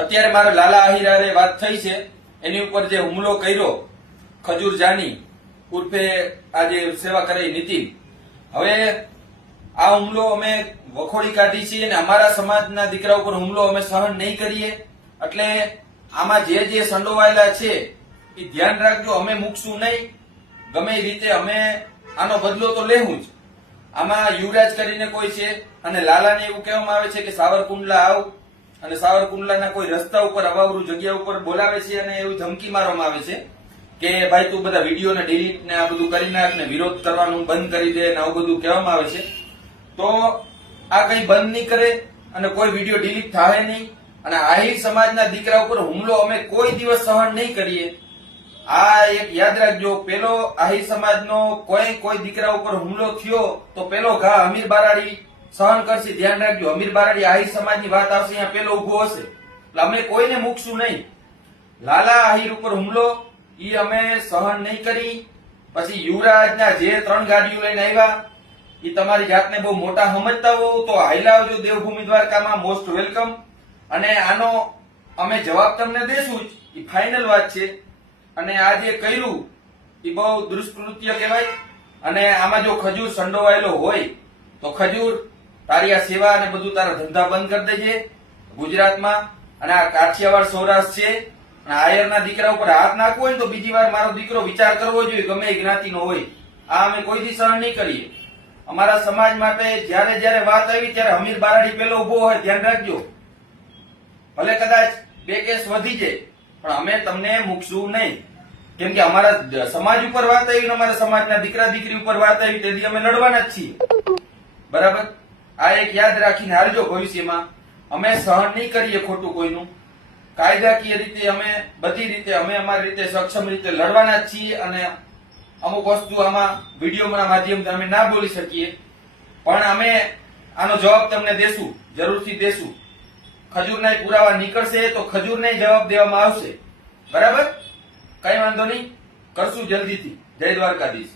અત્યારે મારા લાલા આહિરારે વાત થઈ છે એની ઉપર જે હુમલો કર્યો ખજૂર જાની ઉર્ફે આજે સેવા કરે નીતિન, હવે આ હુમલો અમે વખોડી કાઢી છીએ અને અમારા સમાજના દીકરા ઉપર હુમલો અમે સહન નહીં કરીએ. એટલે આમાં જે સંડોવાયેલા છે એ ધ્યાન રાખજો, અમે મૂકશું નહીં. ગમે એ રીતે અમે આનો બદલો તો લેવું જ. આમાં યુવરાજ કરીને કોઈ છે અને લાલાને એવું કહેવામાં આવે છે કે સાવરકુંડલા આવ, અને સાવરકુંડલાના કોઈ રસ્તા ઉપર અવાવરું જગ્યા ઉપર બોલાવે છે અને એવી ધમકી મારવામાં આવે છે કે ભાઈ તું બધા વિડીયો ને ડિલીટ ને આ બધું કરી નાખ ને વિરોધ કરવાનું બંધ કરી દે ને આવું બધું કહેવામાં આવે છે. તો આ કઈ બંધ નહીં કરે અને કોઈ વિડીયો ડિલીટ થાય નહીં, અને આહિર સમાજના દીકરા ઉપર હુમલો અમે કોઈ દિવસ સહન નહીં કરીએ. આ એક યાદ રાખજો, પેલો આહિર સમાજનો કોઈ દીકરા ઉપર હુમલો થયો તો પેલો ઘા અમીર બારાડી સહન કરશે. ધ્યાન રાખજો, અમીર બારાડી આહિર સમાજની વાત આવશે અહીંયા પેલો ઉભો હશે. એટલે અમે કોઈને મૂકશું નહીં. લાલા આહિર ઉપર હુમલો ઈ અમે સહન નહીં કરી. પછી યુવરાજના જે 3 ગાડીઓ લઈને આવ્યા ઈ તમારી જાતને બહુ મોટા સમજતા હો તો હાઈલા આવજો દેવભૂમિ દ્વારકામાં, મોસ્ટ વેલકમ. અને આનો અમે જવાબ તમને દેશું જ, ઈ ફાઇનલ વાત છે. અને આ જે કર્યું એ બહુ દુષ્કૃત્ય કહેવાય. અને આમાં જો ખજૂર સંડોવાયેલો હોય તો ખજૂર તારી આ સેવા અને બધું તારા ધંધા બંધ કરી દેજે ગુજરાતમાં. અને આ કાઠિયાવાડ સૌરાષ્ટ્ર છે અને આયરના દીકરા ઉપર હાથ નાખવો હોય તો બીજી વાર મારો દીકરો વિચાર કરવો જોઈએ, ગમે એ જ્ઞાતિનો હોય. આ અમે કોઈ દી સહન નહીં કરીએ. અમારા સમાજ માટે જયારે વાત આવી ત્યારે અમીર બારાડી પેલો ઉભો હોય, ધ્યાન રાખજો. ભલે કદાચ 2 કેસ વધી જાય પણ અમે તમને મૂકશું નહીં. કેમ કે અમારા સમાજ ઉપર વાત આવી, અમારા સમાજના દીકરા દીકરી ઉપર વાત આવી, તેથી અમે લડવાના જ છીએ. બરાબર? આ એક યાદ રાખીને હાલજો. ભવિષ્યમાં અમે સહન નહીં કરીએ ખોટું કોઈનું. કાયદાકીય રીતે અમે બધી રીતે અમે અમારી રીતે સક્ષમ રીતે લડવાના જ છીએ. અને અમુક વસ્તુ આમાં વિડીયોના માધ્યમથી અમે ના બોલી શકીએ પણ અમે આનો જવાબ તમને દેશું, જરૂરથી દેશું. ખજૂરના પુરાવા નીકળશે તો ખજૂરને જવાબ દેવામાં આવશે. બરાબર? કઈ વાંધો નહીં, કરશું જલ્દીથી. જય દ્વારકાધીશ.